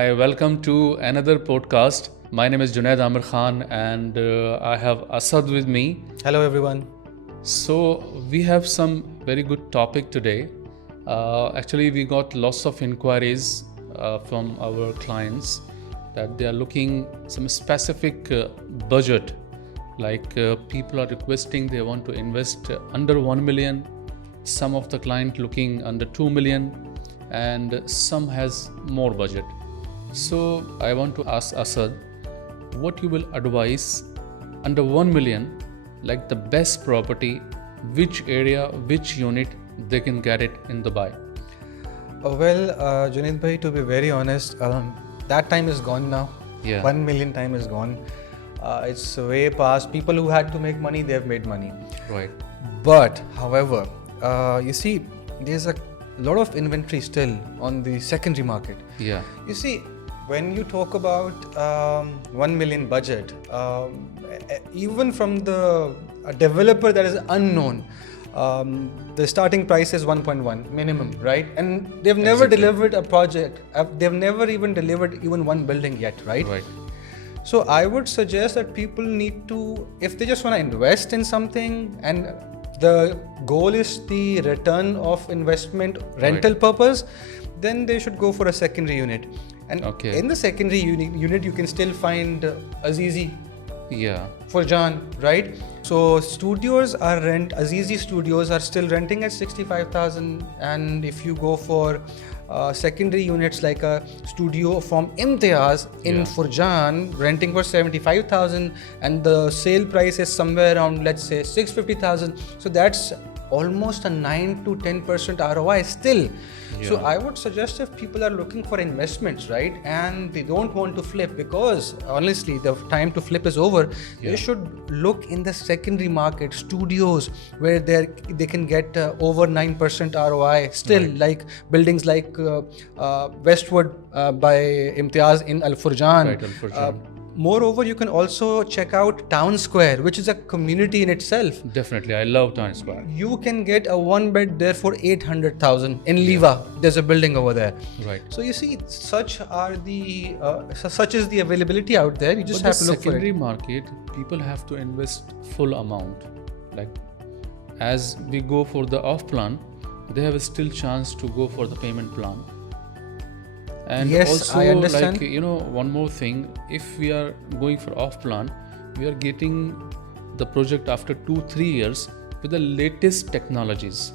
Hi, welcome to another podcast. My name is Junaid Amir Khan and I have Asad with me. Hello everyone. So, we have some very good topic today. Actually, we got lots of inquiries from our clients that they are looking some specific budget. Like people are requesting they want to invest under 1 million. Some of the client looking under 2 million and some has more budget. So I want to ask Asad, what you will advise under 1 million, like the best property, which area, which unit they can get it in Dubai? Junaid bhai, to be very honest, that time is gone now. Yeah. 1 million time is gone. It's way past. People who had to make money, they have made money. Right. But, however, you see, there's a lot of inventory still on the secondary market. Yeah. You see, when you talk about 1 million budget, even from the developer that is unknown, the starting price is 1.1 minimum, right? And they've never delivered a project. They've never even delivered even one building yet, right? Right. So I would suggest that people need to, if they just want to invest in something and the goal is the return of investment rental purpose, then they should go for a secondary unit. And in the secondary unit, you can still find Azizi, Furjan, right? So studios are Azizi studios are still renting at 65,000, and if you go for secondary units like a studio from Imtiaz in Furjan, renting for 75,000, and the sale price is somewhere around, let's say, 650,000. So that's almost a 9 to 10% ROI still. So I would suggest if people are looking for investments, right, and they don't want to flip, because honestly the time to flip is over, they should look in the secondary market, studios where they can get over 9% ROI still, like buildings like Westwood by Imtiaz in Al Furjan. Moreover, you can also check out Town Square, which is a community in itself. Definitely, I love Town Square. You can get a one bed there for 800,000 in Liva. There's a building over there. Right. So you see, such is the availability out there. You just have to look for it. Secondary market, people have to invest full amount. Like as we go for the off plan, they have a still chance to go for the payment plan. And yes, also, I understand. like, one more thing, if we are going for off plan, we are getting the project after 2-3 years with the latest technologies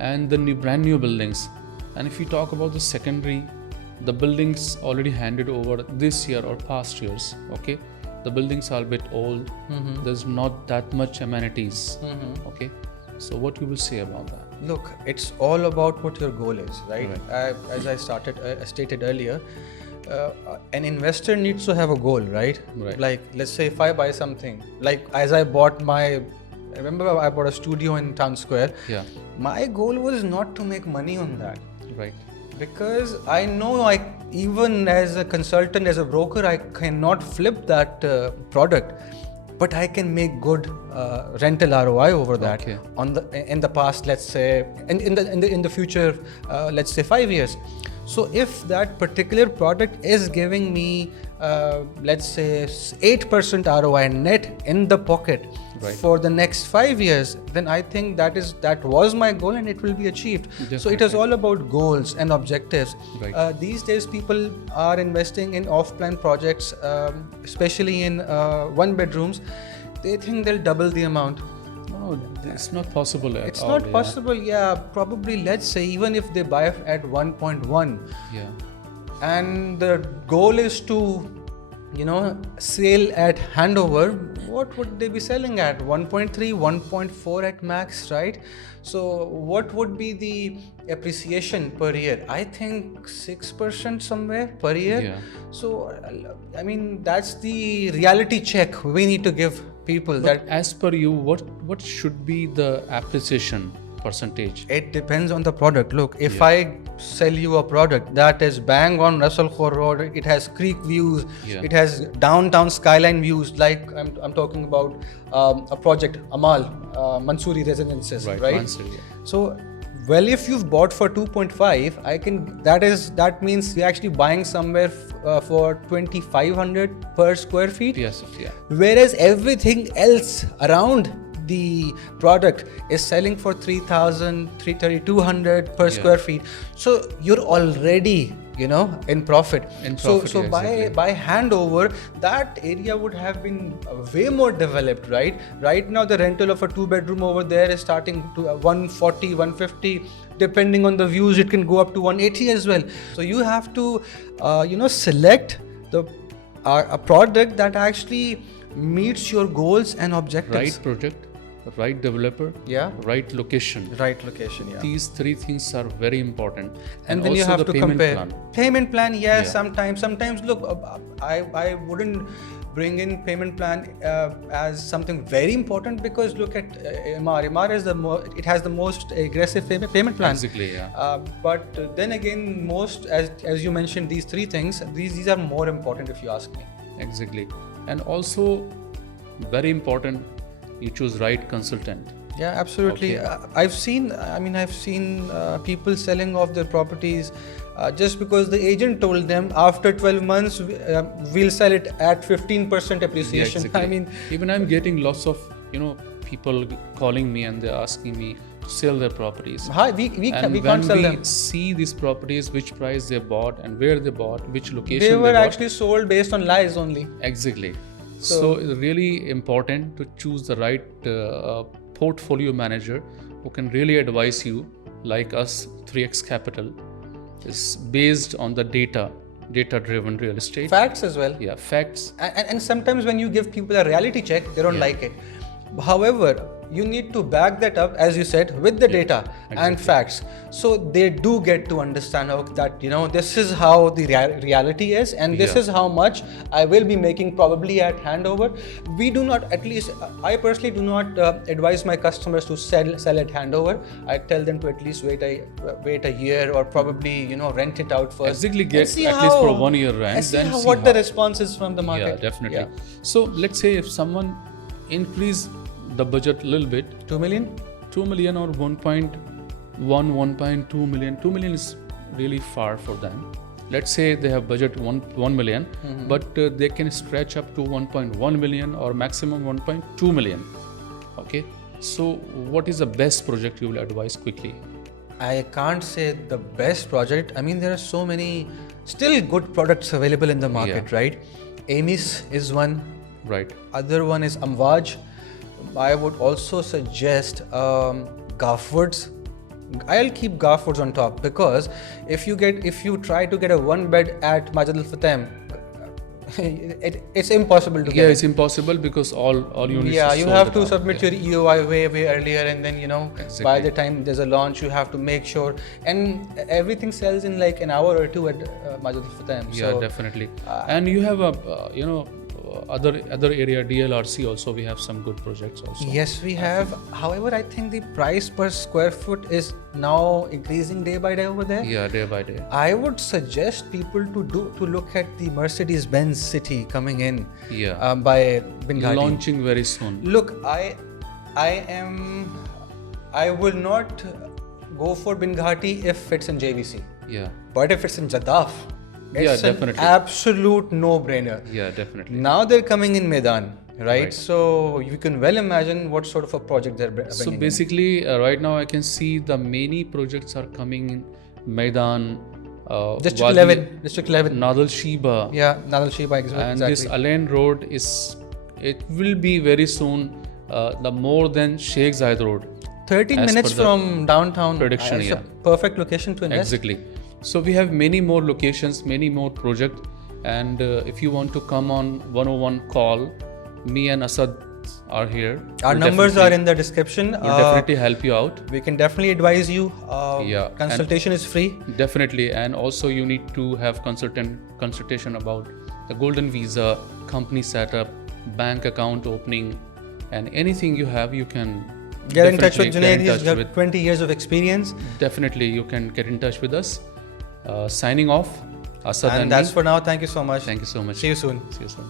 and the brand new buildings. And if we talk about the secondary, the buildings already handed over this year or past years, okay? The buildings are a bit old. There's not that much amenities, okay? So what you will say about that? Look, it's all about what your goal is, right? As I stated earlier, an investor needs to have a goal, right? Like, let's say if I buy something, like as I bought I bought a studio in Town Square. My goal was not to make money on that. Right. Because I know even as a consultant, as a broker, I cannot flip that product. But I can make good rental ROI over that in the past, let's say, and in the future, let's say 5 years. So if that particular product is giving me, let's say 8% ROI net in the pocket for the next 5 years, then I think that was my goal and it will be achieved. So it is all about goals and objectives. These days, people are investing in off-plan projects, especially in one bedrooms. They think they'll double the amount. No, it's not possible at all. It's not possible, probably, let's say, even if they buy at 1.1. And the goal is to, sale at handover, what would they be selling at? 1.3, 1.4 at max, right? So what would be the appreciation per year? I think 6% somewhere per year. So, I mean, that's the reality check we need to give people. But as per you, what should be the appreciation percentage? It depends on the product. Look, if I sell you a product that is bang on Russell Khor Road, it has creek views, it has downtown skyline views, like I'm talking about a project, Amal, Mansoori Residences, right? Mansoori, So Well, if you've bought for 2.5, that means you're actually buying somewhere for 2,500 per square feet. Yes, yeah. Whereas everything else around the product is selling for 3,000, 200 per square feet. So you're already, in profit. So yeah, by handover, that area would have been way more developed, right? Right now, the rental of a 2-bedroom over there is starting to 140, 150. Depending on the views, it can go up to 180 as well. So you have to, select a product that actually meets your goals and objectives. Right project, right developer, right location. Right location, yeah. These three things are very important. And then also you have the to payment compare. plan. Payment plan, yes, sometimes look, I wouldn't bring in payment plan as something very important, because look at Emaar is it has the most aggressive payment plan. Exactly, yeah. But then again, most, as you mentioned, these three things, these are more important if you ask me. Exactly. And also very important, you choose right consultant. Yeah, absolutely. Okay. I've seen people selling off their properties just because the agent told them after 12 months we'll sell it at 15% appreciation. Yeah, exactly. Even I'm getting lots of people calling me and they're asking me to sell their properties. We and can't sell them. When we see these properties, which price they bought and where they bought, which location they were bought, actually sold based on lies only. Exactly. So it's really important to choose the right portfolio manager who can really advise you, like us. 3x Capital is based on the data-driven real estate. Facts as well. Yeah, facts. And sometimes when you give people a reality check, they don't like it. However, you need to back that up, as you said, with the data and facts. So they do get to understand that, this is how the reality is, and this is how much I will be making probably at handover. We do not, at least I personally do not advise my customers to sell at handover. I tell them to at least wait a year, or probably, rent it out first. Exactly, get at least for 1 year rent. Then see what the response is from the market. Yeah, definitely. Yeah. So let's say if someone increase the budget a little bit, 2 million or 1.2 million. 2 million is really far for them. Let's say they have budget 1 million, but they can stretch up to 1.1 million or maximum 1.2 million. Okay, so what is the best project you will advise quickly? I can't say the best project. I mean, there are so many still good products available in the market, right? Amis is one. Right. Other one is Amwaj. I would also suggest Garfwoods. I'll keep Garfwoods on top, because if you try to get a 1-bed at Majid Al Fatem, it's impossible to get. Yeah, it's impossible because all units. Yeah, are you sold have to out. submit your EOI way earlier, and then Exactly. by the time there's a launch, you have to make sure, and everything sells in like an hour or two at Majid Al Fatem. Yeah, so, definitely. And you have a other area, DLRC also, we have some good projects also. Yes, we have. However, I think the price per square foot is now increasing day by day over there. Yeah, day by day. I would suggest people to look at the Mercedes-Benz City coming in by Binghati. Launching very soon. Look, I will not go for Binghati if it's in JVC. Yeah. But if it's in Jadaf, it's an absolute no-brainer. Yeah, definitely. Now they're coming in Medan, right? So you can well imagine what sort of a project they're bringing. So basically, right now I can see the many projects are coming in Medan, District 11, Nadal Sheba. Yeah, Nadal Sheba, exactly. And this Alain Road it will be very soon the more than Sheikh Zayed Road. 13 minutes from downtown. Prediction, it's a perfect location to invest. Exactly. So we have many more locations, many more projects, and if you want to come on 101 call, me and Asad are here. Our numbers are in the description. We'll definitely help you out. We can definitely advise you. Consultation is free. Definitely, and also you need to have consultation about the golden visa, company setup, bank account opening, and anything you have, you can get in touch with Junaid. He's got 20 years of experience. Definitely, you can get in touch with us. Signing off, Asad and that's for now. Thank you so much. Thank you so much. See you soon. See you soon.